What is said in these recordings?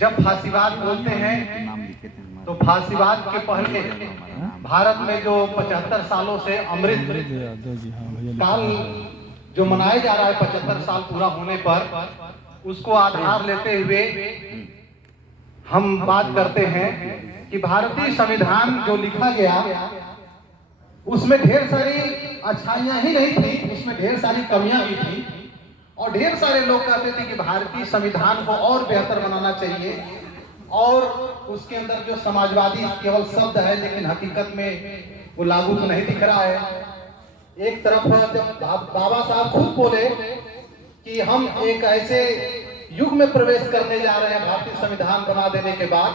जब फांसीवाद बोलते हैं तो फांसीवाद के पहले भारत में जो 75 सालों से अमृत काल जो मनाया जा रहा है 75 साल पूरा होने पर उसको आधार लेते हुए हम बात करते हैं कि भारतीय संविधान जो लिखा गया उसमें ढेर सारी अच्छाइयां ही नहीं थी, उसमें ढेर सारी कमियां भी थी और ढेर सारे लोग कहते थे कि भारतीय संविधान को और बेहतर बनाना चाहिए। और उसके अंदर जो समाजवादी केवल शब्द है लेकिन हकीकत में वो लागू तो नहीं दिख रहा है। एक तरफ जब बाबा साहब खुद बोले कि हम एक ऐसे युग में प्रवेश करने जा रहे हैं भारतीय संविधान बना देने के बाद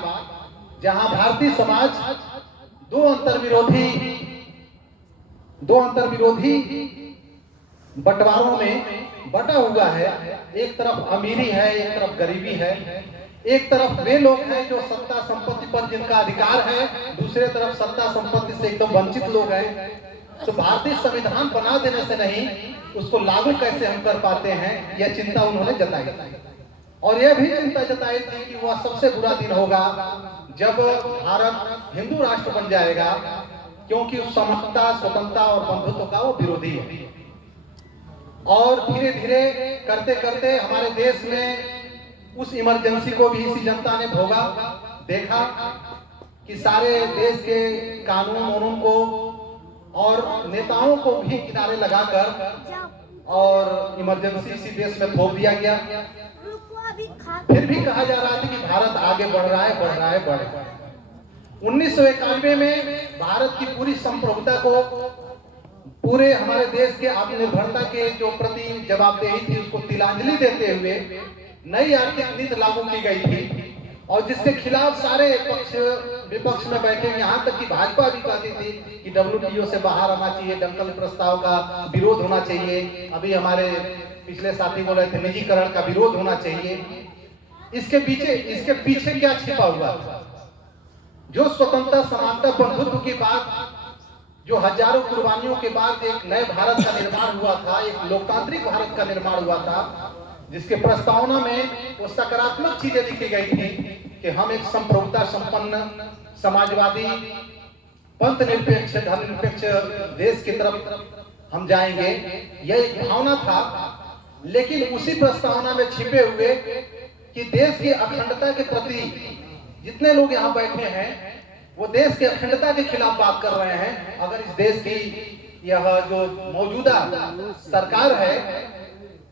जहां भारतीय समाज दो अंतर्विरोधी बंटवारों में बटा हुआ है। एक तरफ अमीरी है, एक तरफ गरीबी है, एक तरफ वे लोग हैं जो सत्ता संपत्ति पर जिनका अधिकार है, दूसरे तरफ सत्ता संपत्ति से एकदम वंचित लोग हैं। तो भारतीय संविधान बना देने से नहीं, उसको लागू कैसे हम कर पाते हैं, यह चिंता उन्होंने जताई। और यह भी चिंता जताई थी कि वह सबसे बुरा दिन होगा जब भारत हिंदू राष्ट्र बन जाएगा, क्योंकि उस समता, स्वतंत्रता और बंधुत्व का वो विरोधी है। और धीरे धीरे करते करते हमारे देश में उस इमरजेंसी को भी इसी जनता ने भोगा, देखा कि सारे देश के कानून को और नेताओं को भी किनारे लगाकर और इमरजेंसी इसी देश में थोप दिया गया। फिर भी कहा जा रहा था कि भारत आगे बढ़ रहा है। 1991 में भारत की पूरी संप्रभुता को, पूरे हमारे देश के आत्मनिर्भरता के जो प्रति जवाबदेही थी उसको तिलांजलि देते हुए नई आर्थिक नीति लागू की गई थी और जिसके खिलाफ सारे विपक्ष में बैठे, यहाँ तक कि भाजपा भी कहती थी कि WTO से बाहर आना चाहिए, डंकल प्रस्ताव का विरोध होना चाहिए। अभी हमारे पिछले साथी बोल रहे थे निजीकरण का विरोध होना चाहिए। इसके पीछे क्या छिपा हुआ? जो स्वतंत्रता, समानता, बंधुत्व की बात, जो हजारों कुर्बानियों के बाद एक नए भारत का निर्माण हुआ था, एक लोकतांत्रिक भारत का निर्माण हुआ था, जिसके प्रस्तावना में वो सकारात्मक चीजें लिखी गई थी कि हम एक संप्रभुता संपन्न, समाजवादी, पंथ निरपेक्ष, धर्मनिरपेक्ष देश की तरफ हम जाएंगे, यह एक भावना था। लेकिन उसी प्रस्तावना में छिपे हुए कि देश की अखंडता के प्रति जितने लोग यहाँ बैठे हैं वो देश की अखंडता के खिलाफ बात कर रहे हैं। अगर इस देश की यह जो मौजूदा सरकार है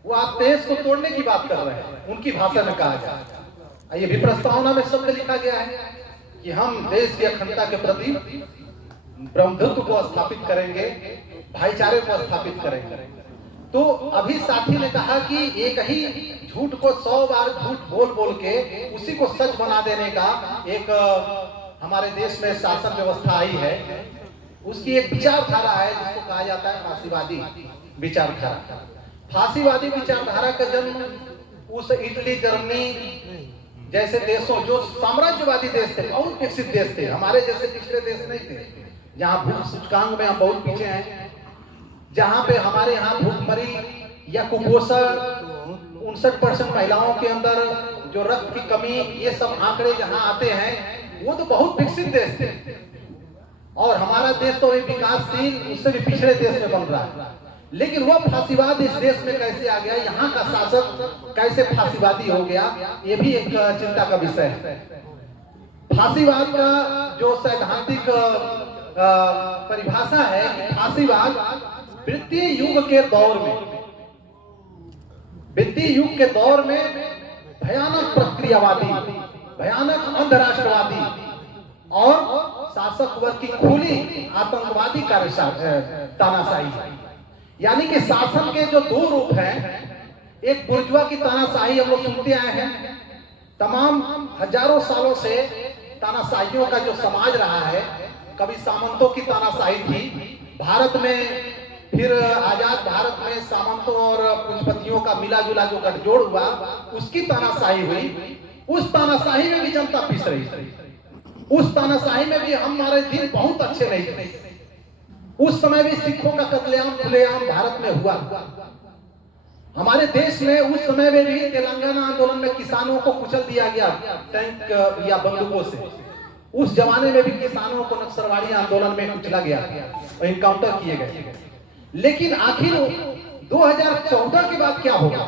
वो आप देश को तोड़ने की बात कर रहे हैं, उनकी भाषा में कहा जाए। ये भी प्रस्तावना में शब्द लिखा गया है कि हम देश की अखंडता के प्रति बंधुत्व को स्थापित करेंगे, भाईचारे को स्थापित करेंगे। तो अभी साथी ने कहा कि एक ही झूठ को 100 बार झूठ बोल के उसी को सच बना देने का एक हमारे देश में शासन व्यवस्था आई है, उसकी एक विचारधारा है जिसको कहा जाता है फांसीवादी विचारधारा। फांसीवादी विचारधारा का जन्म उस इटली, जर्मनी जैसे देशों, जो साम्राज्यवादी देश थे, बहुत विकसित देश थे, हमारे जैसे पिछड़े देश नहीं थे, जहाँ भूख सूचकांक में हम बहुत पीछे हैं, जहाँ पे हमारे यहाँ भूखमरी या कुपोषण, 59% महिलाओं के अंदर जो रक्त की कमी, ये सब आंकड़े जहाँ आते हैं, वो तो बहुत विकसित देश थे। और हमारा देश तो एक विकासशील, उससे भी पिछड़े देश में बन रहा है। लेकिन वह फांसीवाद इस देश में कैसे आ गया, यहाँ का शासक कैसे फांसीवादी हो गया, ये भी एक चिंता का विषय है। फांसीवाद का जो सैद्धांतिक परिभाषा है कि फांसीवाद वित्तीय युग के दौर में भयानक प्रक्रियावादी, भयानक अंधराष्ट्रवादी और शासक वर्ग की खुली आतंकवादी तानाशाही, यानी कि शासन के जो दो रूप हैं, एक बुर्जुआ की तानाशाही हम लोग सुनते आए हैं, तमाम हजारों सालों से तानाशाहियों का जो समाज रहा है, कभी सामंतों की तानाशाही थी भारत में, फिर आजाद भारत में सामंतों और पूंजीपतियों का मिला जुला जो गठजोड़ हुआ, उसकी तानाशाही हुई। उस तानाशाही में भी जनता पिस रही थी, उस तानाशाही में भी हमारे दिन बहुत अच्छे नहीं थे। उस समय भी सिखों का कत्लेआम खुलेआम भारत में हुआ। हमारे देश में उस समय में भी तेलंगाना आंदोलन में किसानों को कुचल दिया गया टैंक या बंदूकों से। उस जमाने में भी किसानों को नक्सलवाड़ी आंदोलन में कुचला गया और इनकाउंटर किए गए। लेकिन आखिर 2014 के बाद क्या होगा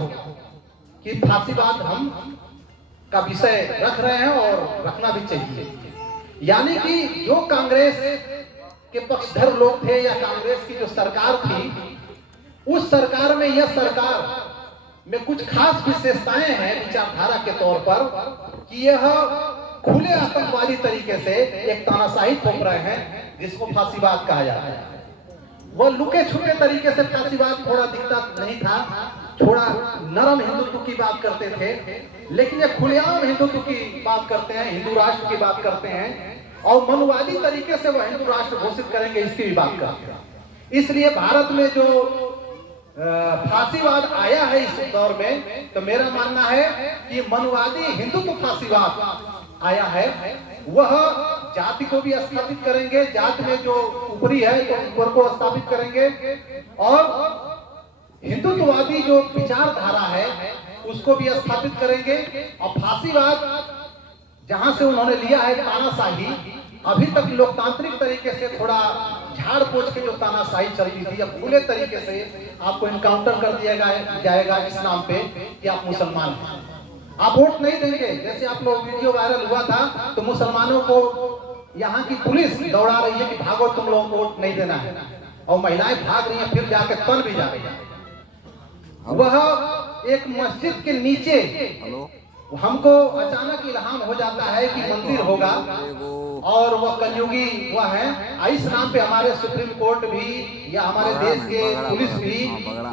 कि फांसीवाद हम का विषय रख रहे हैं और रखना भी चाहिए। यानी कि जो कांग्रेस के पक्षधर लोग थे या कांग्रेस की जो सरकार थी, उस सरकार में यह सरकार में कुछ खास विशेषताएं हैं विचारधारा के तौर पर कि यह खुले आतंकवादी तरीके से एक तानाशाही थोप रहे हैं जिसको फांसीवाद कहा जाता है। वह लुके छुपे तरीके से फांसीवाद थोड़ा दिखता नहीं था, थोड़ा नरम हिंदुत्व की बात करते थे, लेकिन ये खुलेआम हिंदुत्व की बात करते हैं, हिंदू राष्ट्र की बात करते हैं और मनवादी तरीके से वह हिंदू राष्ट्र घोषित करेंगे इसकी भी बात करते हैं। इसलिए भारत में जो फांसीवाद आया है इस दौर में, तो मेरा मानना है कि मनवादी हिंदुत्व फांसीवाद आया है। वह जाति को भी स्थापित करेंगे, जाति में जो ऊपरी है तो ऊपर को स्थापित करेंगे और हिंदुत्ववादी जो विचारधारा है उसको भी स्थापित करेंगे। और फांसीवाद जहां से उन्होंने लिया है तानाशाही, अभी तक लोकतांत्रिक तरीके से थोड़ा झाड़ पोछ के जो तानाशाही चलती थी, अब खुले तरीके से आपको इनकाउंटर कर दिया जाएगा इस नाम पे कि आप मुसलमान हैं, आप वोट नहीं देंगे। जैसे आप लोग वीडियो वायरल हुआ था तो मुसलमानों को यहाँ की पुलिस दौड़ा रही है कि भागो, तुम लोगों को वोट नहीं देना है, और महिलाएं भाग रही हैं, फिर जाके तन भी जा रही है। वह एक मस्जिद के नीचे हमको अचानक इल्हाम हो जाता है कि मंदिर होगा और वह कलयुगी वह है। इस नाम पे हमारे सुप्रीम कोर्ट भी या हमारे देश के पुलिस भी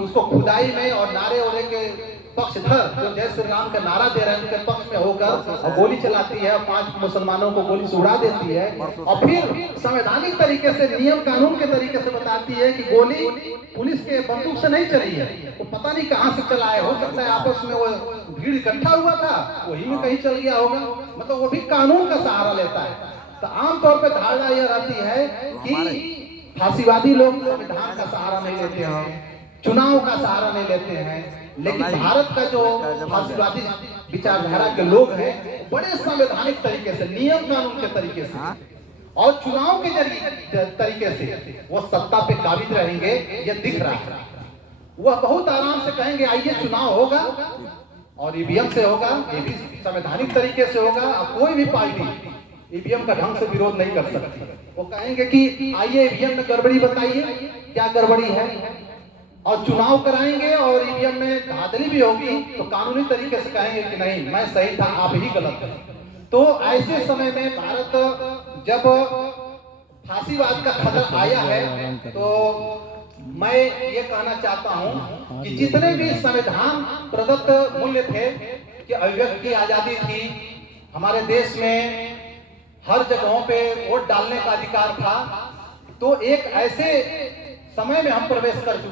उसको खुदाई में और नारे ओरे के पक्षधर जो जय श्री राम का नारा दे रहे हैं उनके पक्ष में होकर और गोली चलाती है, 5 मुसलमानों को गोली से उड़ा देती है और फिर संवैधानिक तरीके से नियम कानून के तरीके से बताती है कि गोली पुलिस के बंदूक से नहीं चली है, वो पता नहीं कहां से चला है, हो सकता है आपस में वो भीड़ इकट्ठा हुआ था वही में कहीं चल गया होगा, मतलब वो भी कानून का सहारा लेता है। तो आमतौर पर धारणा यह रहती है कि फांसीवादी लोग संविधान का सहारा नहीं लेते हैं, चुनाव का सहारा नहीं लेते हैं, लेकिन भारत का जो फांसीवादी विचारधारा के लोग हैं बड़े संवैधानिक तरीके से, नियम कानून के तरीके से और चुनाव के जरिए तरीके से वो सत्ता पे काबिज रहेंगे। ये दिख रहा है, वह बहुत आराम से कहेंगे आइए चुनाव होगा और ईवीएम से होगा, ये भी संवैधानिक तरीके से होगा। अब कोई भी पार्टी ईवीएम का ढंग से विरोध नहीं कर सकती। वो कहेंगे कि आइए ईवीएम में गड़बड़ी बताइए, क्या गड़बड़ी है, और चुनाव कराएंगे और ईवीएम में धांधली भी होगी तो कानूनी तरीके से कहेंगे कि नहीं मैं सही था आप ही गलत हैं। तो ऐसे समय में भारत जब फांसीवाद का खतरा आया है तो मैं ये कहना चाहता हूं कि जितने भी संविधान प्रदत्त मूल्य थे कि अभिव्यक्ति की आजादी थी, हमारे देश में हर जगहों पे वोट डालने का अधिकार था, तो एक ऐसे समय में हम प्रवेश कर चुके